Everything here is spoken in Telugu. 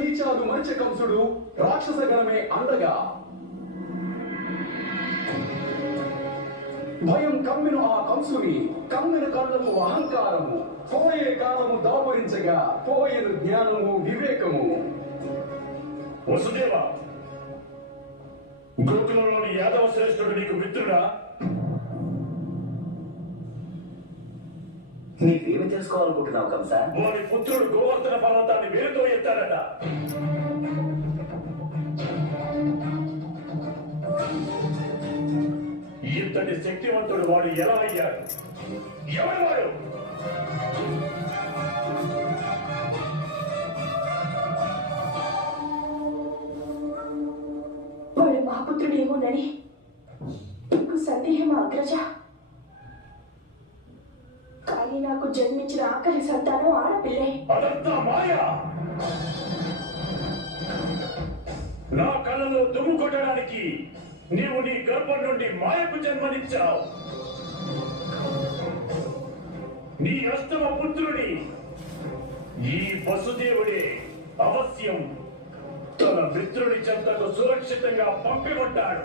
నీచాలు మంచి కంసుడు రాక్షస గణమే అండగా భయం కమ్మిన ఆ కంసుని కమ్మిన కళ్ళము అహంకారము పోయే కాలము దాపరించగా పోయేను జ్ఞానము వివేకము. వసుదేవ, గోకులంలోని యాదవ శ్రేష్ఠుడు నీకు మిత్రుడా? నీవేమి తెలుసుకోవాలనుకుంటున్నావు కంస? వారి పుత్రుడు గోవర్ధన పర్వతాన్ని వేరుతో ఎత్తాడట. ఇంతటి శక్తివంతుడు వాడు ఎలా అయ్యాడు? ఎవరు వాడు? వాడు మహాపుత్రుడేమోనని నీకు సందేహం అగ్రజ. కానీ నాకు జన్మించిన ఆఖరి సంతానం ఆడపిల్లే. అదంతా మాయా. నా కళ్ళలో దుమ్ము కొట్టడానికి నీవు నీ గర్భం నుండి మాయకు జన్మనిచ్చావు. నీ అష్టమ పుత్రుడి ఈ వసుదేవుడే అవశ్యం తన మిత్రుడి చెంతకు సురక్షితంగా పంపి ఉంటాడు.